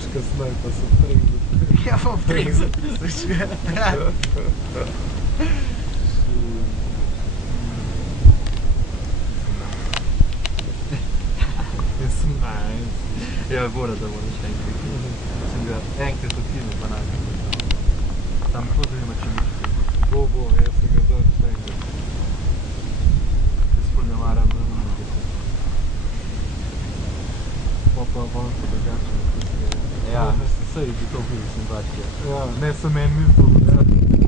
boš kasneje, pa se trek za 3. Ja, bom trek za 3000. Ja, mora da moraš enkrat. Sem ga enkrat odkinil, pa najdem. Tam to zanima, če mi Bo, jaz sem ga dal še enkrat. se spolj namaram na mnogo. Pa vanko drugače. Ja, saj bi to bil, sem bačke. Ja, ne sem en mislil, da